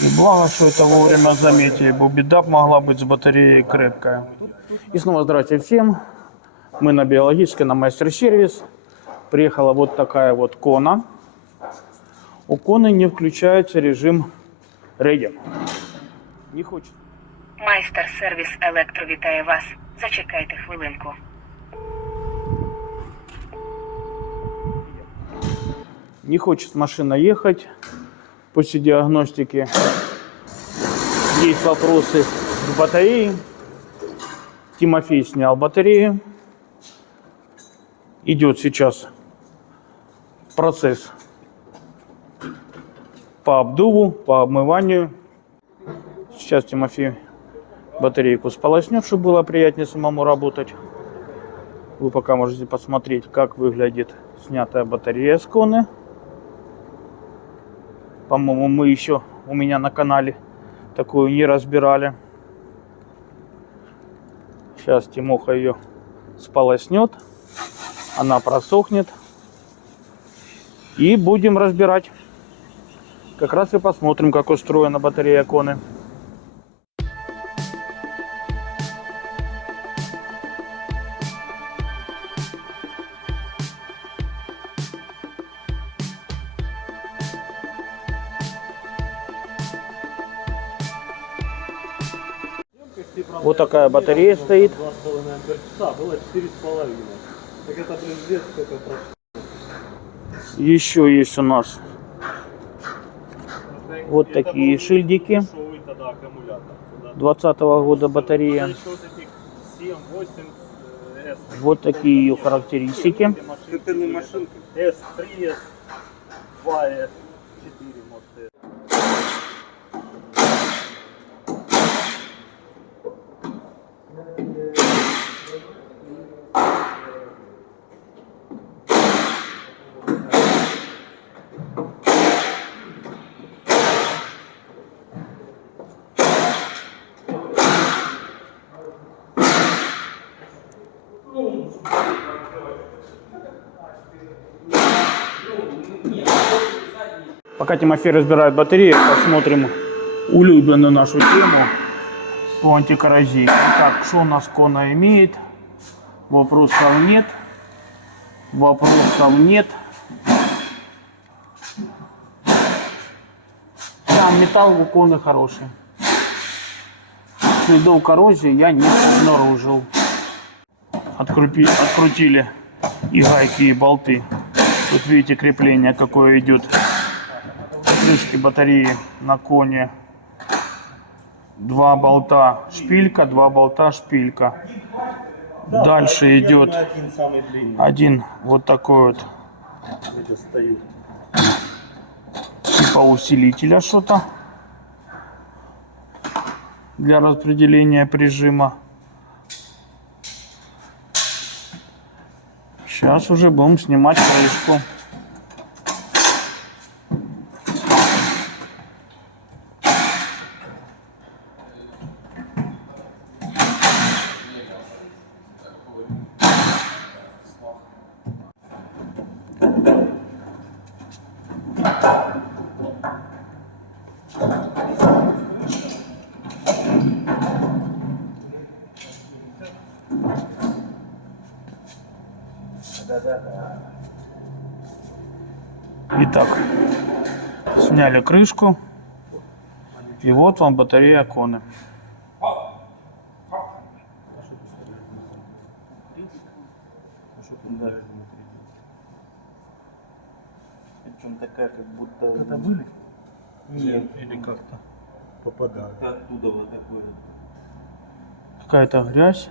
И благо, что это вовремя заметили, бо беда могла быть с батареей крепкая. И снова здравствуйте всем. Мы на биологической, на мастер-сервис. Приехала вот такая вот Кона. У Коны не включается режим рейдер. Не хочет. Майстер-сервіс Електро вітає вас. Зачекайте хвилинку. Не хочет машина ехать после диагностики. Есть вопросы к батарее. Тимофей снял батарею. Идет сейчас процесс по обдуву, по обмыванию. Сейчас Тимофей батарейку сполоснет, чтобы было приятнее самому работать. Вы пока можете посмотреть, как выглядит снятая батарея с Коны. По-моему, мы еще у меня на канале такую не разбирали. Сейчас Тимоха ее сполоснет. Она просохнет. И будем разбирать. Как раз и посмотрим, как устроена батарея Коны. Вот такая батарея стоит. 2,5 ампер-часа, было 4,5. Так это пиздец, сколько прошло. Еще есть у нас вот такие шильдики. 2020 года батарея. Вот такие ее характеристики. S3, S2, S4, может. Пока Тимофей разбирает батарею, посмотрим улюбленную нашу тему по антикоррозии. Итак, что у нас Кона имеет? Вопросов нет. Вопросов нет. Да, металл у Коны хороший. Следов коррозии я не обнаружил. Открутили и гайки, и болты. Тут видите крепление, какое идет. Крышки батареи на Коне. 2 болта шпилька, 2 болта шпилька. Дальше идет один вот такой вот типа усилителя что-то для распределения прижима. Сейчас уже будем снимать крышку. Итак, сняли крышку. И вот вам батарея Коны. Причем такая, как будто... Это были? Нет, или как-то Попадали. оттуда вот такой. Какая-то грязь.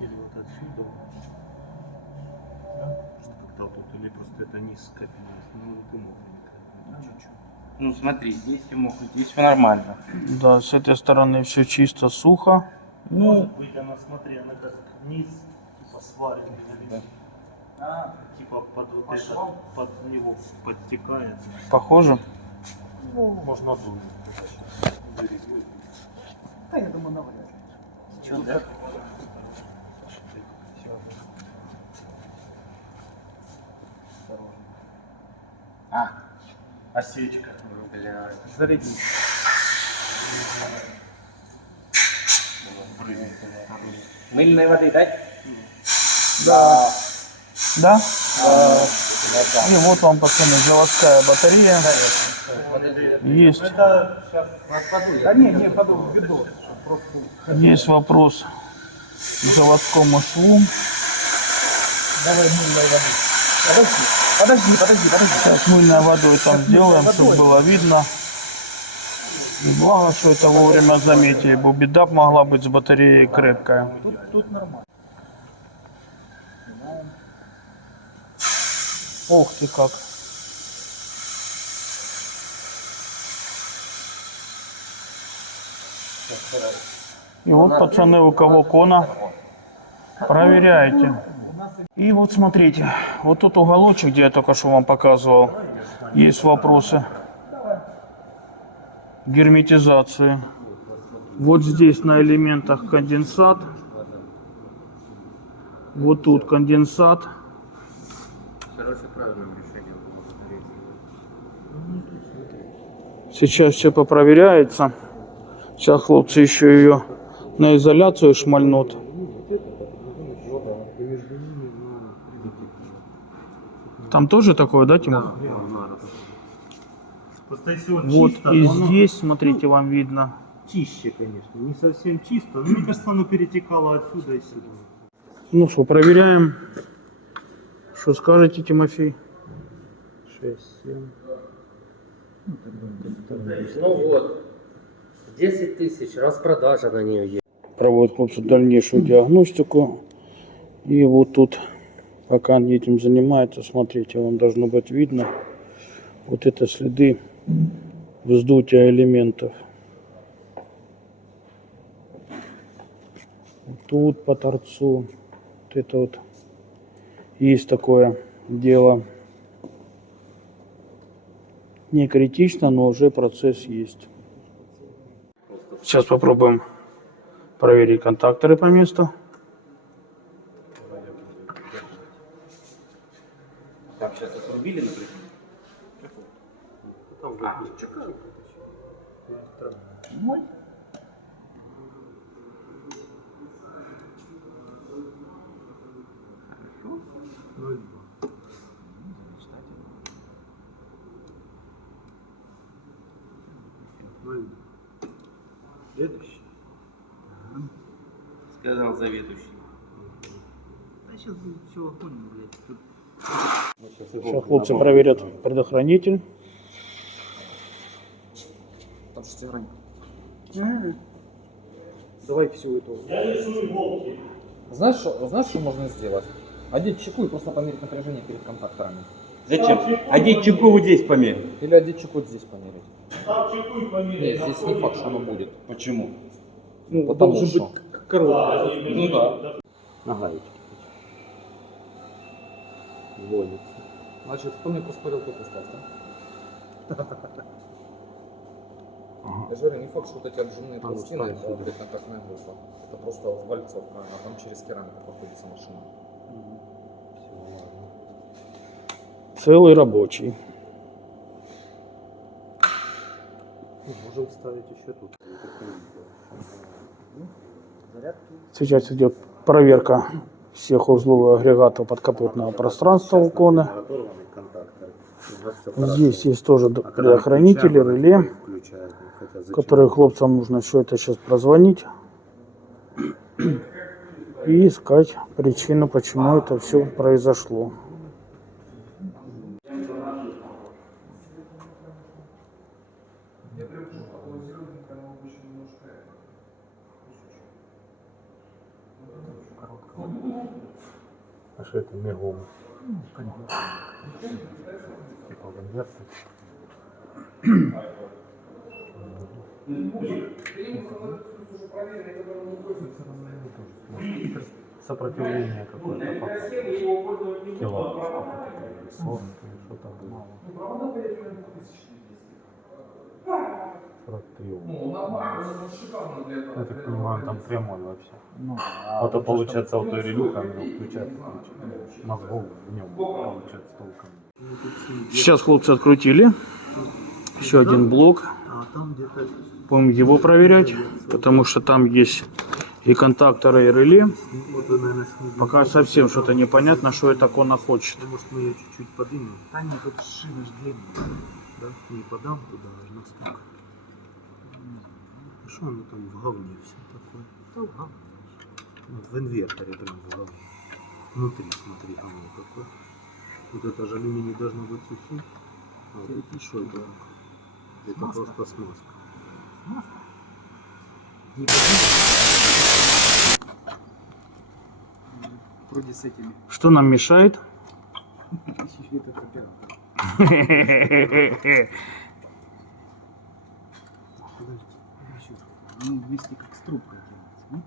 Или вот отсюда. Да? Что как-то вот тут, или просто это низ капилось. Ну, ты мокренькая. Чуть-чуть. Ну смотри, здесь и мокро, здесь все нормально. Да, с этой стороны все чисто, сухо. Может быть, она, смотри, она как низ, типа сваренный. Типа под вот это, под него подтекает. Похоже. Ну, можно думать. Да, я думаю, навряд ли. Чё, да? Осечка. Бля. Заряди. Мыльной воды дать? Да. Да? И вот вам, пацаны, заводская батарея. Есть. Есть вопрос к заводскому шву. Подожди. Сейчас мыльной водой там сделаем, чтобы было видно. И благо, что это вовремя заметили, бо беда б могла быть с батареей крепкая. Тут нормально. Ух ты как. И вот, пацаны, у кого кона, проверяйте. И вот смотрите, вот тут уголочек, где я только что вам показывал, есть вопросы герметизации. Вот здесь на элементах конденсат. Вот тут конденсат. Сейчас все попроверяется. Сейчас хлопцы еще ее на изоляцию шмальнут. Там тоже такое, да, Тимур? Просто если вот Вот чисто, и то оно здесь, смотрите, вам видно. чище, конечно. Не совсем чисто, но мне кажется, оно перетекало отсюда и сюда. Ну что, проверяем. Что скажете, Тимофей? 6-7. Ну вот, 10 тысяч, распродажа на нее есть. Проводят хлопцы дальнейшую диагностику. И вот тут, пока они этим занимаются, смотрите, вам должно быть видно. Вот это следы вздутия элементов. Тут по торцу. Вот это вот есть такое дело. Не критично, но уже процесс есть. Сейчас попробуем проверить контакторы по месту. Так, сейчас отрубили, например. Следующий. Сказал заведующий. Да сейчас все понял, блядь. Тут Сейчас хлопцы проверят предохранитель. Там шестерня. Давай всю эту. Знаешь, что можно сделать? Одеть чеку и просто померить напряжение перед контакторами. Зачем? Одеть чеку вот здесь померить. Или одеть чеку вот здесь померить. Нет, здесь не факт, что оно будет. Почему? Ну, потому что. короткий. Ну да. Ага, Волится. Значит, кто мне проспорил, тот остался. Я же говорю, не факт, что вот эти обжимные пластины, это предконтактная группа. Это просто вальцовка, а там через керамику проходится машина. Целый рабочий. Можем ставить еще тут. Сейчас идет проверка всех узлов и агрегатов подкапотного пространства у коны. Здесь есть тоже предохранители, реле, которые хлопцам нужно все это сейчас прозвонить и искать причину, почему это все произошло. А что это мегом? Типа конверсия. Сопротивление какое-то пока. Кило. 40 или что-то мало. 43. Я так понимаю, там прямой вообще. А то получается вот релюха, она включает мозгов в нем получается толком. Сейчас хлопцы открутили еще один блок. Будем его проверять, потому что там есть и контакторы, и реле. Вот вы, наверное, снизу. Пока совсем что-то непонятно, что это Кона хочет. Может, мы ее чуть-чуть поднимем? Да нет, тут шина ж длинная. Да? Не подам туда, аж на сток. А что оно там в говне все такое? Да, в говне. Вот в инверторе прям в говне. Внутри, смотри, говно какое. Вот это же алюминий должно быть сухим. А вот это что это? Это просто смазка. Смазка? Вроде с этими. Что нам мешает? Этот оператор. Ну, вместе как с трубкой делается,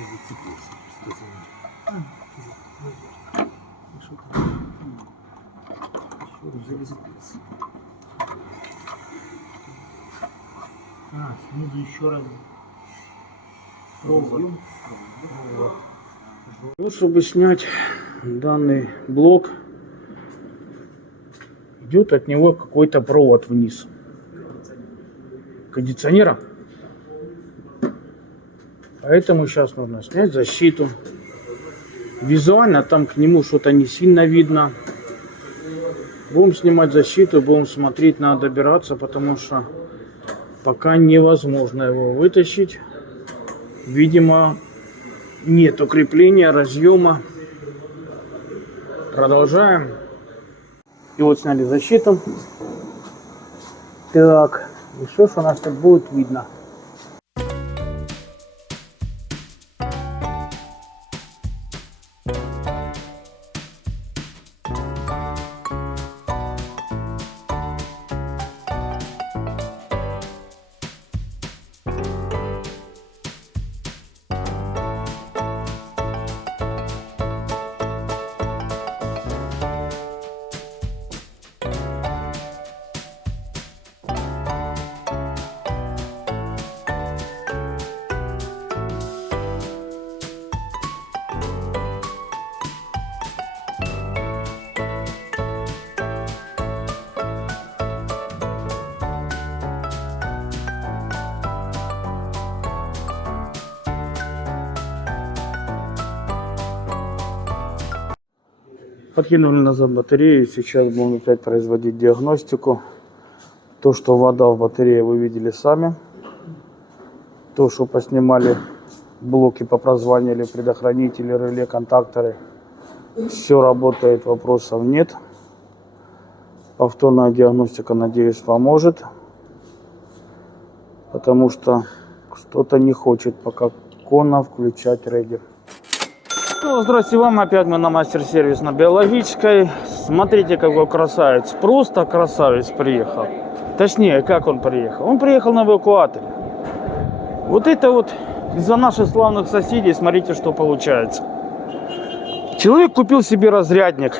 Я зацепился. Что за... Уже зацепился. А, снизу еще раз. Провод. Вот, чтобы снять данный блок, идет от него какой-то провод вниз. Кондиционера. Поэтому сейчас нужно снять защиту. Визуально там к нему что-то не сильно видно. Будем снимать защиту, будем смотреть, надо добираться, потому что пока невозможно его вытащить. Видимо, нет укрепления, разъема. Продолжаем. И вот сняли защиту. Так, и что ж у нас тут будет видно? Подкинули назад батарею, сейчас будем опять производить диагностику. То, что вода в батарее, вы видели сами. То, что поснимали блоки, попрозванивали, предохранители, реле, контакторы. Все работает, вопросов нет. Повторная диагностика, надеюсь, поможет. Потому что что-то не хочет пока Кона включать реди. Ну, здравствуйте вам, опять мы на мастер-сервис на Биологической. Смотрите, какой красавец, просто красавец приехал. Точнее, как он приехал? Он приехал на эвакуаторе. Вот это вот из-за наших славных соседей, смотрите, что получается. Человек купил себе разрядник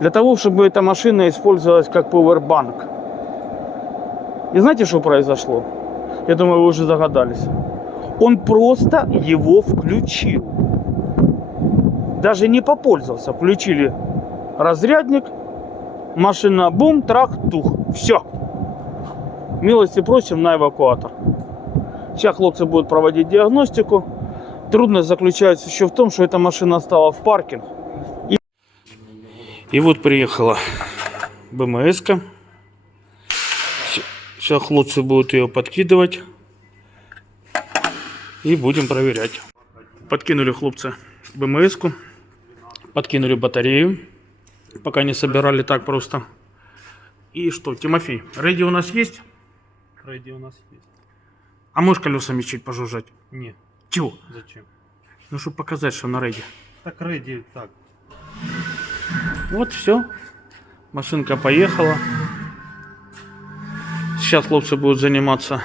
для того, чтобы эта машина использовалась как пауэрбанк. И знаете, что произошло? Я думаю, вы уже догадались. Он просто его включил. Даже не попользовался. Включили разрядник, машина бум, трах, тух. Все. Милости просим на эвакуатор. Сейчас хлопцы будут проводить диагностику. Трудность заключается еще в том, что эта машина стала в паркинг. И вот приехала БМС-ка. Сейчас хлопцы будут ее подкидывать. И будем проверять. Подкинули хлопцы БМС-ку. Подкинули батарею. Пока не собирали так просто. И что, Тимофей, реди у нас есть? Реди у нас есть. А можешь колесами чуть пожужжать? Нет. Чего? Зачем? Ну, чтобы показать, что на реди. Так реди так. Вот все. Машинка поехала. Сейчас хлопцы будут заниматься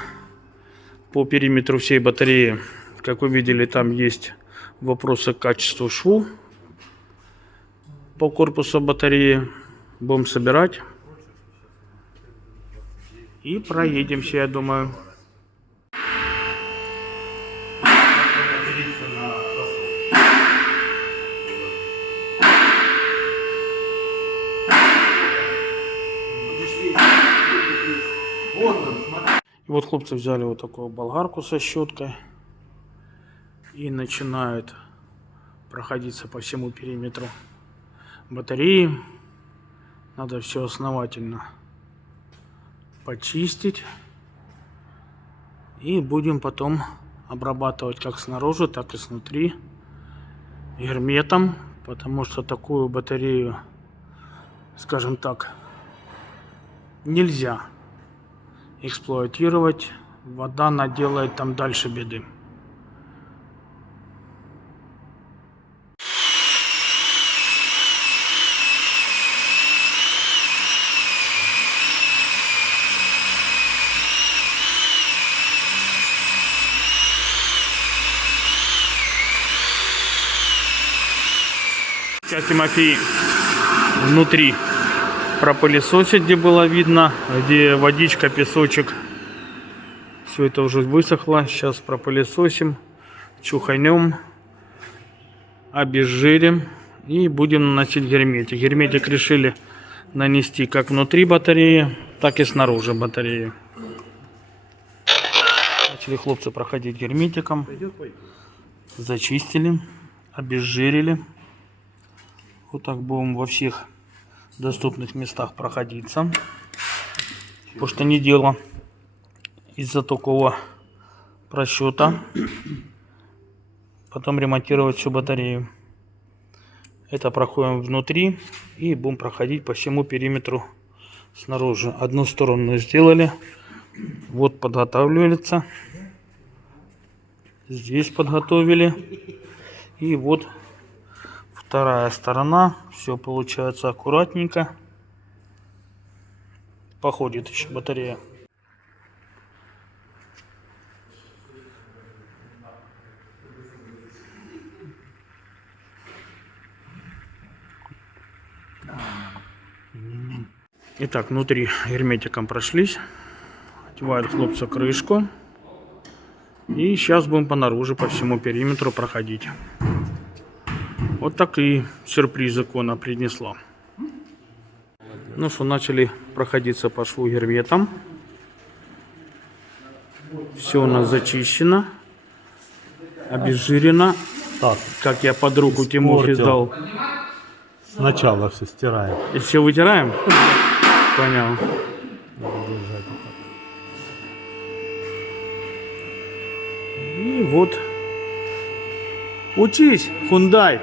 по периметру всей батареи. Как вы видели, там есть вопросы к качеству шву по корпусу батареи. Будем собирать. И проедемся, я думаю. Вот он, И вот хлопцы взяли вот такую болгарку со щеткой и начинают проходиться по всему периметру батареи. Надо все основательно почистить. И будем потом обрабатывать как снаружи, так и снутри герметом, потому что такую батарею, скажем так, нельзя эксплуатировать. Вода наделает там дальше беды. Сейчас Тимофей внутри пропылесосит, где было видно, где водичка, песочек. Все это уже высохло. Сейчас пропылесосим, чуханем, обезжирим и будем наносить герметик. Герметик решили нанести как внутри батареи, так и снаружи батареи. Начали хлопцы проходить герметиком. Зачистили, обезжирили. Вот так будем во всех доступных местах проходиться. Потому что не дело из-за такого просчета потом ремонтировать всю батарею. Это проходим внутри и будем проходить по всему периметру снаружи. Одну сторону сделали. Вот подготавливается. Здесь подготовили. И вот вторая сторона. Все получается аккуратненько. Походит еще батарея. Итак, внутри герметиком прошлись. Одевают хлопцы крышку. И сейчас будем понаружи по всему периметру проходить. Вот такие сюрпризы Кона принесла. Ну что, начали проходиться по шву герметом. Все у нас зачищено, обезжирено. Так, Как я под руку Тимохе сдал. сначала все стираем. И все вытираем? Понял. И вот. Учись, Hyundai.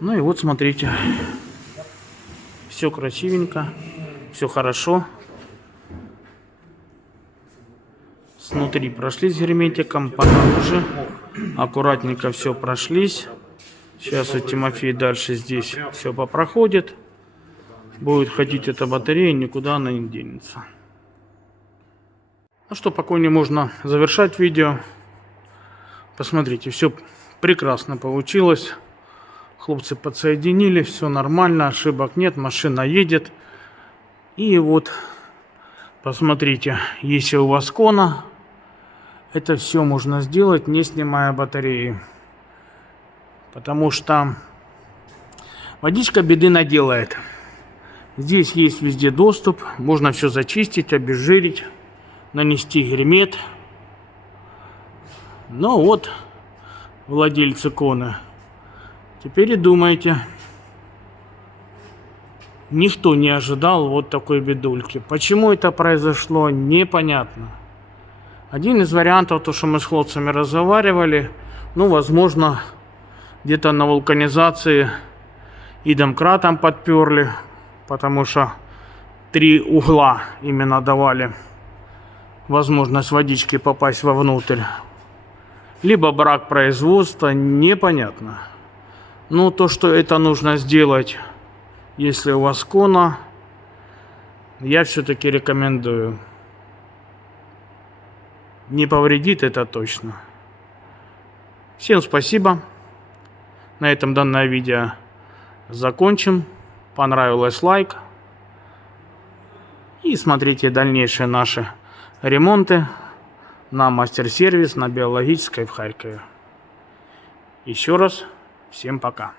Ну и вот смотрите, все красивенько, все хорошо. Снутри прошлись герметиком, понаружи. Аккуратненько все прошлись. Сейчас вот Тимофей дальше здесь все попроходит. Будет ходить эта батарея, никуда она не денется. Ну что, покойнее можно завершать видео. Посмотрите, все прекрасно получилось. Хлопцы подсоединили, все нормально, ошибок нет, машина едет. И вот, посмотрите, если у вас Kona, это все можно сделать, не снимая батареи. Потому что водичка беды наделает. Здесь есть везде доступ, можно все зачистить, обезжирить, нанести гермет. Ну вот, владельцы Kona, теперь и думайте. Никто не ожидал вот такой бедульки. Почему это произошло, непонятно. Один из вариантов, то, что мы с хлопцами разговаривали, ну, возможно, где-то на вулканизации и домкратом подперли, потому что 3 угла именно давали возможность водички попасть вовнутрь. Либо брак производства, непонятно. Но то, что это нужно сделать, если у вас Kona, я все-таки рекомендую. Не повредит это точно. Всем спасибо. На этом данное видео закончим. Понравилось — лайк. И смотрите дальнейшие наши ремонты на мастер-сервис на Биологической в Харькове. Еще раз всем пока.